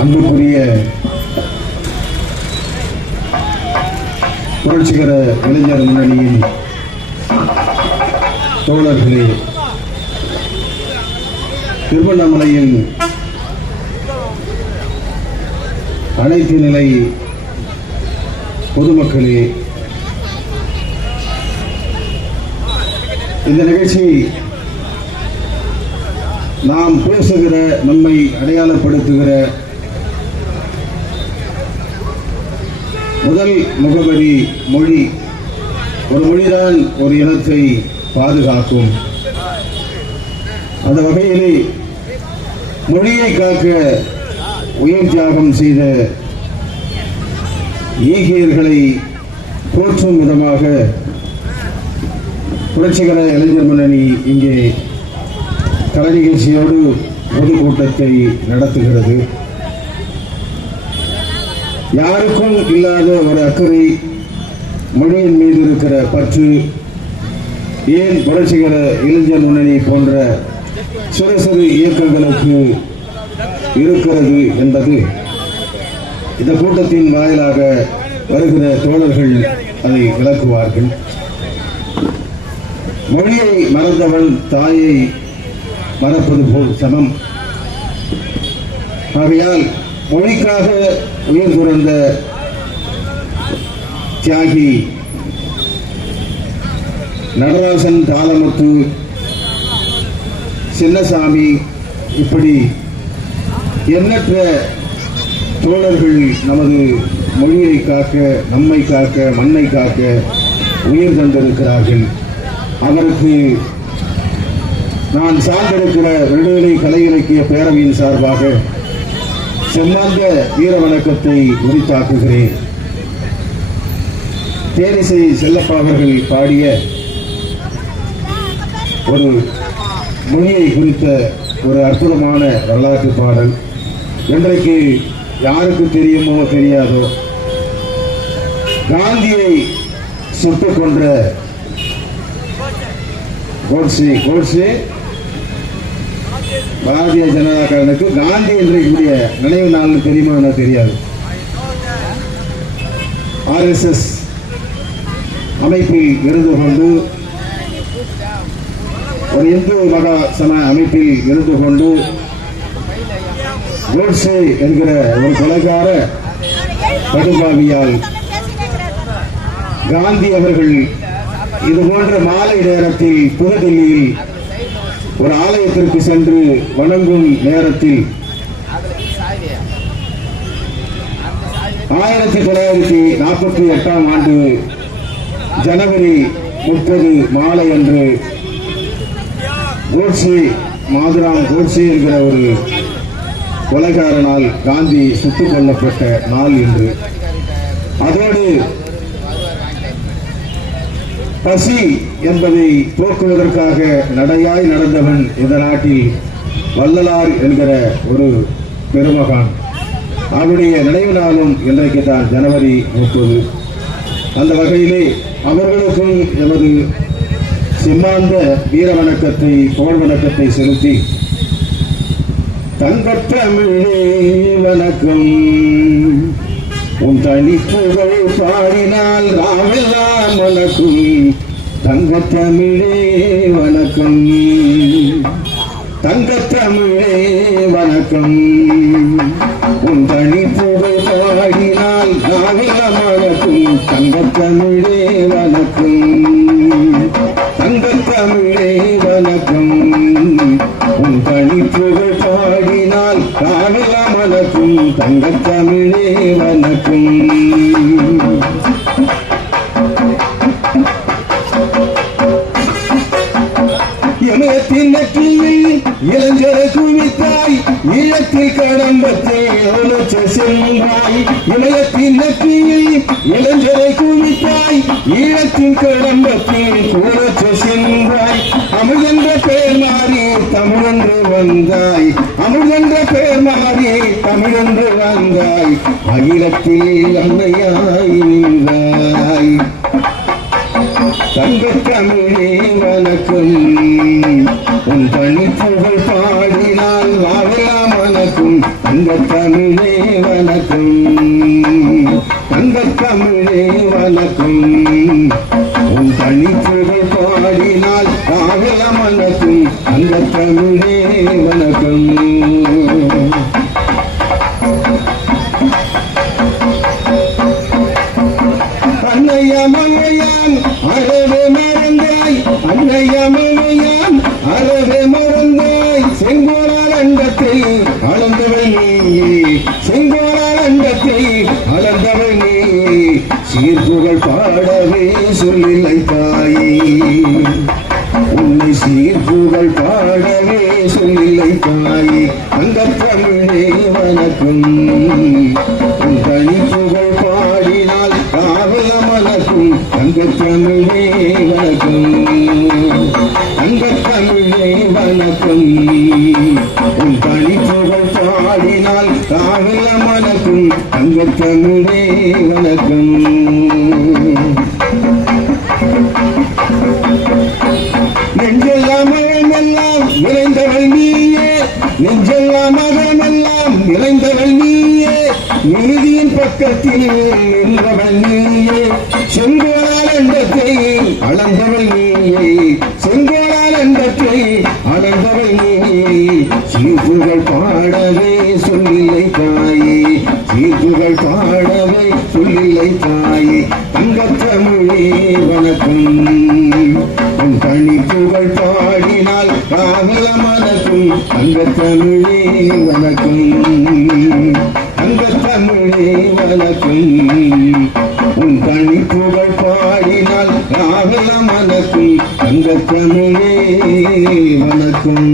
அன்புக்குரிய புரட்சிகர இளைஞர் முன்னணியின் தோழர்களே, திருவண்ணாமலையில் அனைத்து நிலை பொதுமக்களே, இந்த நிகழ்ச்சி நாம் பேசுகிற, நம்மை அடையாளப்படுத்துகிற முதல் முகவரி மொழி. ஒரு மொழிதான் ஒரு இனத்தை பாதுகாக்கும். அந்த வகையிலே மொழியை காக்க உயிர் தியாகம் செய்த ஈகியர்களை போற்றும் விதமாக புரட்சிகர இளைஞர் முன்னணி இங்கே கலை நிகழ்ச்சியோடு பொதுக்கூட்டத்தை நடத்துகிறது. யாருக்கும் இல்லாத ஒரு அக்கறை, மொழியின் மீது இருக்கிற பற்று ஏன் புரட்சிகர இளைஞர் முன்னணி போன்ற சிறு சிறு இயக்கங்களுக்கு இருக்கிறது என்பது இந்த கூட்டத்தின் வாயிலாக வருகிற தோழர்கள் அதை விளக்குவார்கள். மொழியை மறந்தவன் தாயை மறப்பது போல் சமம். ஆகையால் மொழிக்காக உயிர் துறந்த தியாகி நடராசன், தாளமுத்து, சின்னசாமி, இப்படி எண்ணற்ற தோழர்கள் நமது மொழியை காக்க, நம்மை காக்க, மண்ணை காக்க உயிர் தந்திருக்கிறார்கள். அவருக்கு நான் சார்ந்திருக்கிற விடுதலை கலை இலக்கிய பேரவையின் சார்பாக செம்மாந்த வீர வணக்கத்தை உரித்தாக்குகிறேன். தேனிசை செல்லப்பா அவர்கள் பாடிய ஒரு மொழியை குறித்த ஒரு அற்புதமான வரலாற்று பாடல். இன்றைக்கு யாருக்கு தெரியுமோ தெரியாதோ, காந்தியை சுட்டுக் கொன்ற கோட்சே பாரதிய ஜனதா காரனுக்கு காந்தி இன்றைக்குரிய நினைவு நாள் தெரியுமா தெரியாது. RSS அமைப்பில் இருந்து கொண்டு, ஒரு இந்து மகா சம அமைப்பில் இருந்து கொண்டு கோட்சே என்கிற ஒரு கொலைகார படுபாவியால் காந்தி அவர்கள் இது போன்ற மாலை நேரத்தில் புதுடெல்லியில் ஒரு ஆலயத்திற்கு சென்று வணங்கும் நேரத்தில் 1948ஆம் ஆண்டு ஜனவரி 30 மாலை அன்று கோட்சே, மாதுராம் கோட்சே என்கிற ஒரு கொலைகாரனால் காந்தி சுட்டுக் கொல்லப்பட்ட நாள் என்று. அதோடு பசி என்பதை போக்குவதற்காக நடையாய் நடந்தவன் இந்த நாட்டில் வள்ளலார் என்கிற ஒரு பெருமகான். அவருடைய நினைவு நாளும் இன்றைக்கு தான் ஜனவரி 30. அந்த வகையிலே அவர்களுக்கும் எமது செம்மாந்த வீர வணக்கத்தை, போர் வணக்கத்தை செலுத்தி, தங்கத்தமிழே வணக்கம், உன் தனி புகழ் பாடினால் ராமெல்லாம் வணக்கம், தங்கத்தமிழே வணக்கம், தங்கத்தமிழே வணக்கம், உன் தனி புகழ் பாடினால் ராமெல்லாம் வணக்கம், தங்கத்தமிழே வணக்கம், தங்கத்தமிழே வணக்கம், உன் தனி புகழ் பாடினால் ராமெல்லாம் வணக்கம், தங்கத்தமிழே வணக்கம். இமயத்தின் நெற்றியில் இளைஞரை குவித்தாய், ஈழத்தில் கடம்பத்தை சென்றாய். இமயத்தின் நெற்றியில் இளைஞரை குவித்தாய், ஈழத்தில் கடம்பத்தில் கூறச் சென்றாய். அமுதென்ற பெயர் மாறி தமிழென்று வந்தாய், அமுதென்ற பெயர் மாறி தமிழென்று வந்தாய், அகிலத்தில் அன்னையாய் நின்றாய். தங்கத்தமிழ் தமிழே வணக்கம் உன் தனிப்புகள் பாடினால் வாழலாம் வணக்கம் தங்கத் தமிழே வணக்கம் தங்கத் தமிழே வணக்கம் உன் தனிப்புகள் பாடினால் வாழலாம் வணக்கம் தங்கத் தமிழே வணக்கம் அன்னையமலையான் அறவே மறந்தாய் அன்னையமலையான் அறவே மறந்தாய் செங்கோலால் அண்டத்தை அளந்தவள் நீயே செங்கோலால் அண்டத்தை அளந்தவள் நீயே சீர்புகழ் பாடவே சொல்லில்லை தாயே உன்னை சீர்புகழ் பாடவே சொல்லில்லை தாயே தங்கத் தமிழே வணக்கம் உன் தனிப்புகழ் பாடினால் காவலமலக்கும் தங்கத் தமிழே வணக்கம் தங்கத் தமிழே வணக்கம் உன் தனிப்புகழ் பாடினால் காவலமலக்கும் தங்கத் தமிழே வணக்கம் நெஞ்செல்லாம் மகமெல்லாம் நிறைந்தவள் நீயே நெஞ்செல்லாம் மகமெல்லாம் நிறைந்தவள் நீயே நீதியின் பக்கத்தில் நின்றவள் நீயே செங்கோலால் அண்டத்தை அளந்தவள் நீயே செங்கோலால் அண்டத்தை அளந்தவள் நீயே சீர்புகழ் பாடவே சொல்லில்லை தாயே சீர்புகழ் பாடவே சொல்லில்லை தாயே தங்கத் தமிழே வணக்கம் உன் தனிப்புகழ் பாடினால் காவலம் மனக்கும் தங்கத் தமிழே வணக்கம் தங்கத் தமிழே வணக்கம் உன் தனிப்புகழ் பாடினால் காவலம் மனக்கும் தங்கத் தமிழே வணக்கம்.